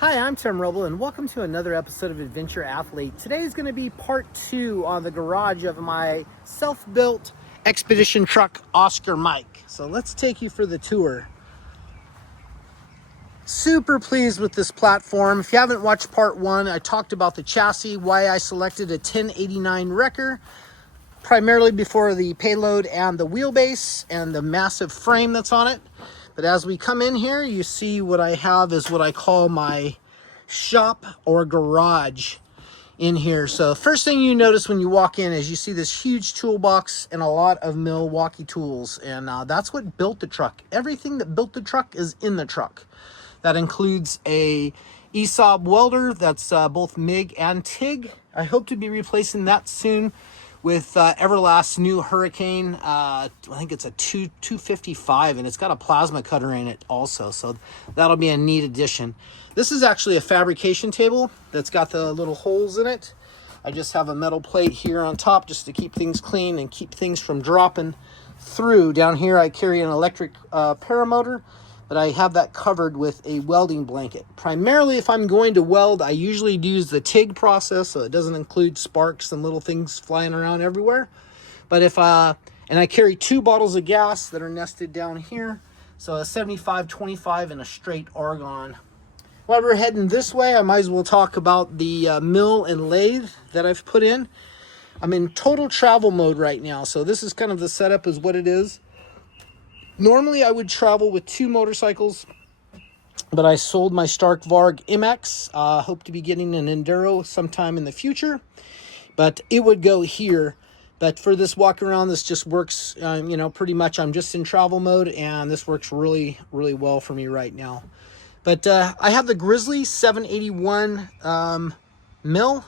Hi, I'm Tim Roble, and welcome to another episode of Adventure Athlete. Today is going to be part 2 on the garage of my self-built expedition truck, Oscar Mike. So let's take you for the tour. Super pleased with this platform. If you haven't watched part 1, I talked about the chassis, why I selected a 1089 wrecker, primarily before the payload and the wheelbase and the massive frame that's on it. But as we come in here, you see what I have is what I call my shop or garage in here. So first thing you notice when you walk in is you see this huge toolbox and a lot of Milwaukee tools, and that's what built the truck. Everything that built the truck is in the truck. That includes a Ecen welder that's both MIG and TIG. I hope to be replacing that soon with Everlast's new Hurricane. I think it's a 255, and it's got a plasma cutter in it also, so that'll be a neat addition. This is actually a fabrication table that's got the little holes in it. I just have a metal plate here on top just to keep things clean and keep things from dropping through. Down here I carry an electric paramotor, but I have that covered with a welding blanket. Primarily, if I'm going to weld, I usually use the TIG process, so it doesn't include sparks and little things flying around everywhere. But if and I carry 2 bottles of gas that are nested down here, so a 75-25 and a straight argon. While we're heading this way, I might as well talk about the mill and lathe that I've put in. I'm in total travel mode right now, so this is kind of the setup is what it is. Normally, I would travel with 2 motorcycles, but I sold my Stark Varg MX. Hope to be getting an Enduro sometime in the future, but it would go here. But for this walk around, this just works, pretty much I'm just in travel mode, and this works really, really well for me right now. But I have the Grizzly 781 mill,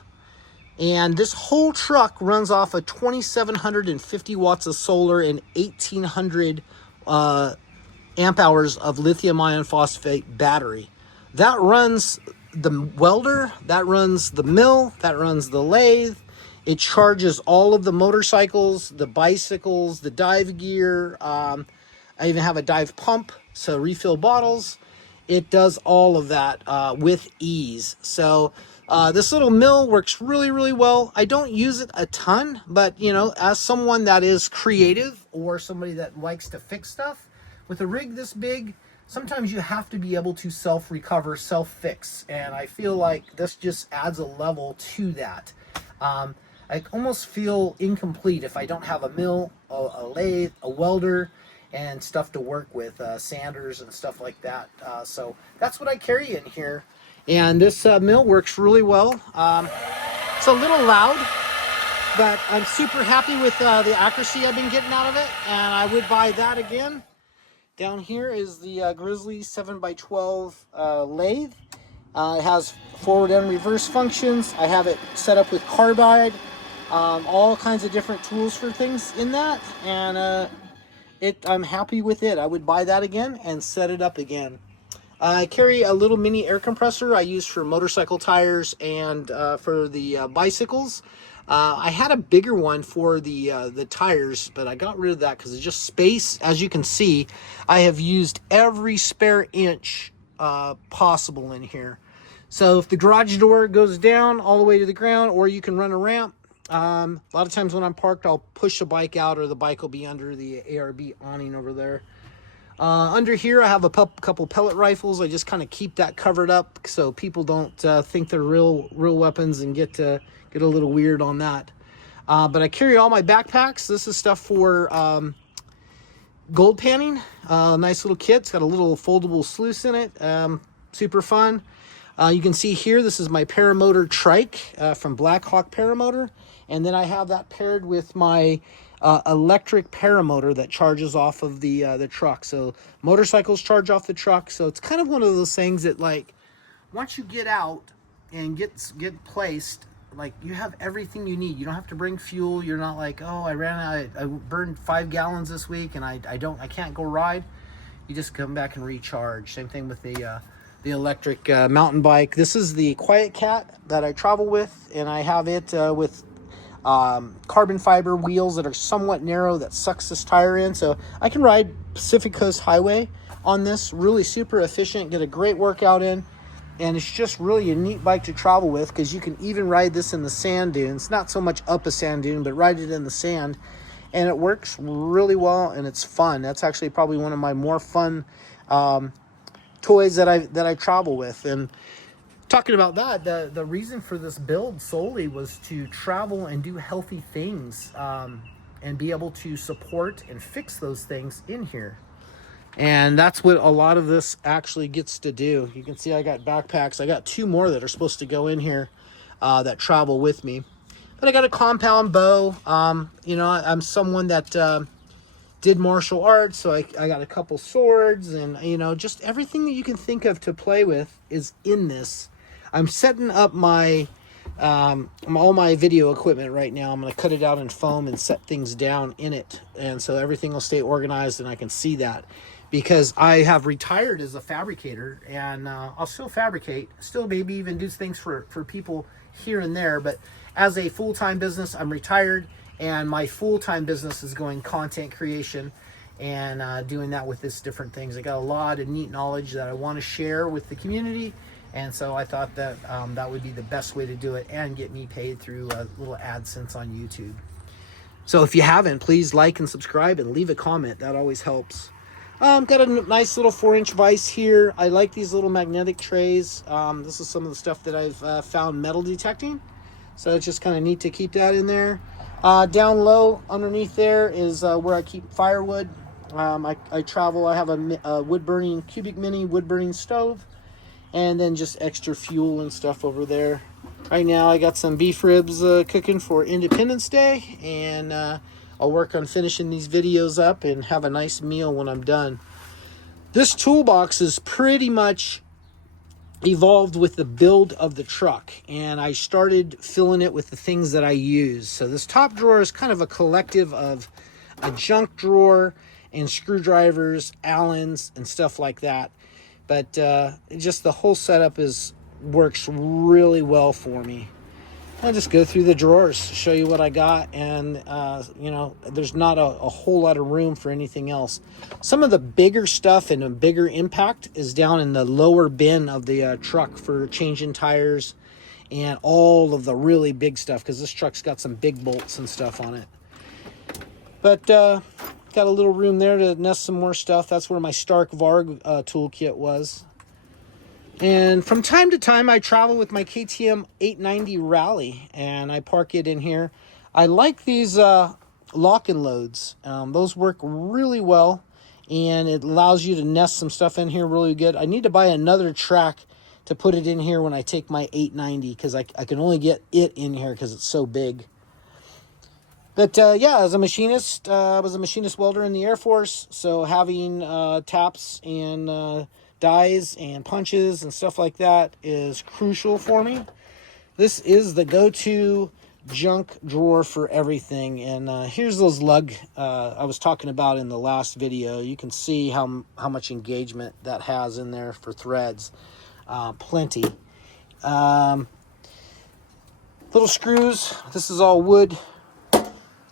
and this whole truck runs off of 2,750 watts of solar and 1,800 amp hours of lithium iron phosphate battery. That runs the welder, that runs the mill, that runs the lathe. It charges all of the motorcycles, the bicycles, the dive gear. I even have a dive pump, so refill bottles. It does all of that with ease. So this little mill works really, really well. I don't use it a ton, but as someone that is creative or somebody that likes to fix stuff, with a rig this big, sometimes you have to be able to self-recover, self-fix, and I feel like this just adds a level to that. I almost feel incomplete if I don't have a mill, a lathe, a welder, and stuff to work with, sanders and stuff like that. So that's what I carry in here. And this mill works really well. It's a little loud, but I'm super happy with the accuracy I've been getting out of it, and I would buy that again. Down here is the Grizzly 7x12 lathe. It has forward and reverse functions. I have it set up with carbide, all kinds of different tools for things in that, and I'm happy with it. I would buy that again and set it up again. I carry a little mini air compressor I use for motorcycle tires and for the bicycles. I had a bigger one for the tires, but I got rid of that because it's just space. As you can see, I have used every spare inch possible in here. So if the garage door goes down all the way to the ground, or you can run a ramp, a lot of times when I'm parked, I'll push the bike out, or the bike will be under the ARB awning over there. Under here, I have a couple pellet rifles. I just kind of keep that covered up so people don't think they're real weapons and get a little weird on that. But I carry all my backpacks. This is stuff for gold panning. Nice little kit. It's got a little foldable sluice in it. Super fun. You can see here, this is my paramotor trike from Black Hawk Paramotor. And then I have that paired with my electric paramotor that charges off of the truck. So motorcycles charge off the truck. So it's kind of one of those things that, like, once you get out and get placed, like, you have everything you need. You don't have to bring fuel. You're not like, oh, I burned 5 gallons this week and I can't go ride. You just come back and recharge. Same thing with the electric mountain bike. This is the Quiet Cat that I travel with, and I have it with carbon fiber wheels that are somewhat narrow that sucks this tire in, so I can ride Pacific Coast Highway on this. Really super efficient, get a great workout in. And it's just really a neat bike to travel with, because you can even ride this in the sand dunes. Not so much up a sand dune, but ride it in the sand. And it works really well, and it's fun. That's actually probably one of my more fun toys that I travel with. And talking about that, the reason for this build solely was to travel and do healthy things, and be able to support and fix those things in here. And that's what a lot of this actually gets to do. You can see I got backpacks. I got 2 more that are supposed to go in here that travel with me. But I got a compound bow. You know, I'm someone that did martial arts, so I got a couple swords, and, you know, just everything that you can think of to play with is in this. I'm setting up my all my video equipment right now. I'm going to cut it out in foam and set things down in it, and so everything will stay organized and I can see that. Because I have retired as a fabricator, and I'll still fabricate, still maybe even do things for people here and there. But as a full-time business, I'm retired, and my full-time business is going content creation and doing that with this different things. I got a lot of neat knowledge that I want to share with the community, and so I thought that that would be the best way to do it and get me paid through a little AdSense on YouTube. So if you haven't, please like and subscribe and leave a comment. That always helps. Got a nice little 4-inch vise here. I like these little magnetic trays. This is some of the stuff that I've found metal detecting. So it's just kind of neat to keep that in there. Down low underneath there is where I keep firewood. I travel. I have a wood-burning, cubic mini wood-burning stove. And then just extra fuel and stuff over there. Right now I got some beef ribs cooking for Independence Day. And I'll work on finishing these videos up and have a nice meal when I'm done. This toolbox is pretty much evolved with the build of the truck, and I started filling it with the things that I use. So this top drawer is kind of a collective of a junk drawer and screwdrivers, Allens, and stuff like that. But just the whole setup works really well for me. I'll just go through the drawers, show you what I got, and you know, there's not a whole lot of room for anything else. Some of the bigger stuff and a bigger impact is down in the lower bin of the truck for changing tires and all of the really big stuff, because this truck's got some big bolts and stuff on it. But got a little room there to nest some more stuff. That's where my Stark Varg toolkit was. And from time to time, I travel with my KTM 890 Rally, and I park it in here. I like these lock and loads. Those work really well, and it allows you to nest some stuff in here really good. I need to buy another track to put it in here when I take my 890, because I can only get it in here because it's so big. But yeah, as a machinist, I was a machinist welder in the Air Force, so having taps and dies and punches and stuff like that is crucial for me. This is the go-to junk drawer for everything. And here's those lug I was talking about in the last video. You can see how much engagement that has in there for threads. Plenty. Little screws. This is all wood.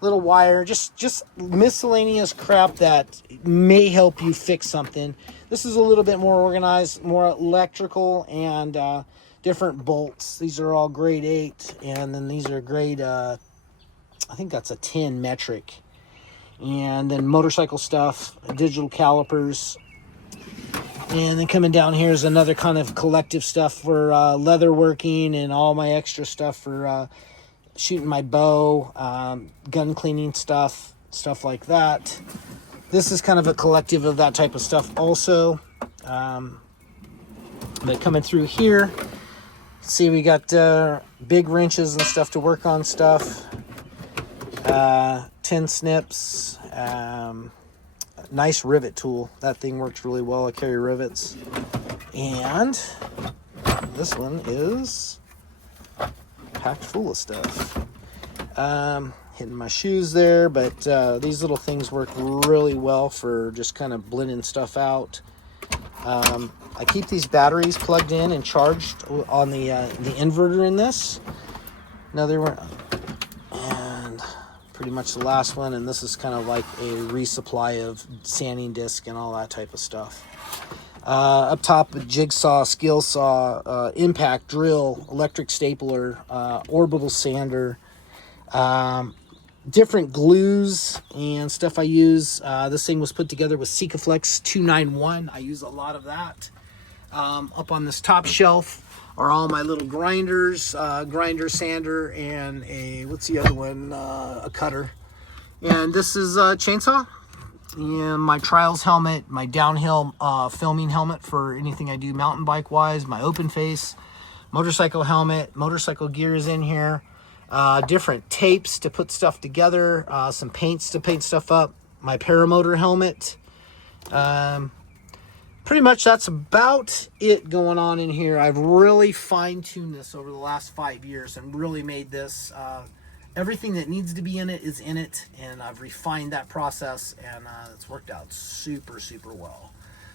Little wire, just miscellaneous crap that may help you fix something. This is a little bit more organized, more electrical, and different bolts. These are all grade 8, and then these are grade, I think that's a 10 metric. And then motorcycle stuff, digital calipers. And then coming down here is another kind of collective stuff for leather working, and all my extra stuff for shooting my bow, gun cleaning stuff like that. This is kind of a collective of that type of stuff also. But coming through here, see we got big wrenches and stuff to work on stuff. 10 snips. Nice rivet tool. That thing works really well. I carry rivets. And this one is packed full of stuff. Hitting my shoes there, but these little things work really well for just kind of blending stuff out. I keep these batteries plugged in and charged on the inverter in this. Another one, and pretty much the last one, and this is kind of like a resupply of sanding disc and all that type of stuff. Up top, a jigsaw, skill saw, impact drill, electric stapler, orbital sander, different glues and stuff I use. This thing was put together with Sikaflex 291. I use a lot of that. Up on this top shelf are all my little grinders, grinder, sander, and what's the other one? A cutter. And this is a chainsaw. And my trials helmet, my downhill filming helmet for anything I do mountain bike wise, my open face, motorcycle helmet, motorcycle gear is in here, different tapes to put stuff together, some paints to paint stuff up, my paramotor helmet. Pretty much that's about it going on in here. I've really fine-tuned this over the last 5 years and really made this everything that needs to be in it is in it, and I've refined that process, and it's worked out super, super well.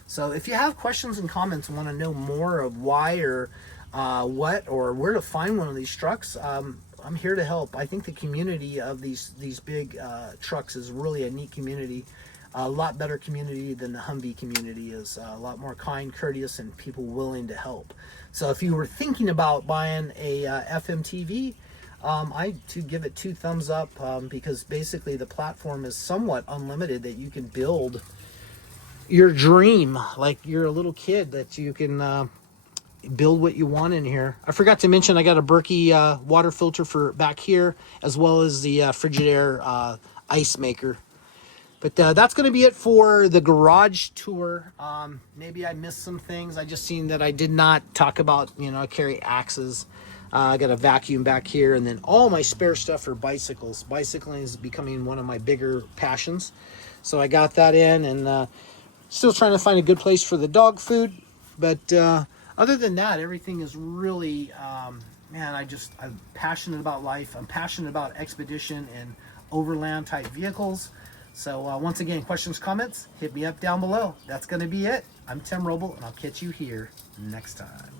So if you have questions and comments and want to know more of why or what or where to find one of these trucks, I'm here to help. I think the community of these big trucks is really a neat community, a lot better community than the Humvee community is, a lot more kind, courteous, and people willing to help. So if you were thinking about buying a FMTV, I to give it 2 thumbs up, because basically the platform is somewhat unlimited, that you can build your dream like you're a little kid, that you can build what you want in here. I forgot to mention I got a Berkey water filter for back here, as well as the Frigidaire ice maker. But that's going to be it for the garage tour. Maybe I missed some things. I just seen that I did not talk about, I carry axes. I got a vacuum back here, and then all my spare stuff for bicycles. Bicycling is becoming one of my bigger passions. So I got that in, and still trying to find a good place for the dog food. But other than that, everything is really, man, I'm passionate about life. I'm passionate about expedition and overland type vehicles. So once again, questions, comments, hit me up down below. That's going to be it. I'm Tim Roble, and I'll catch you here next time.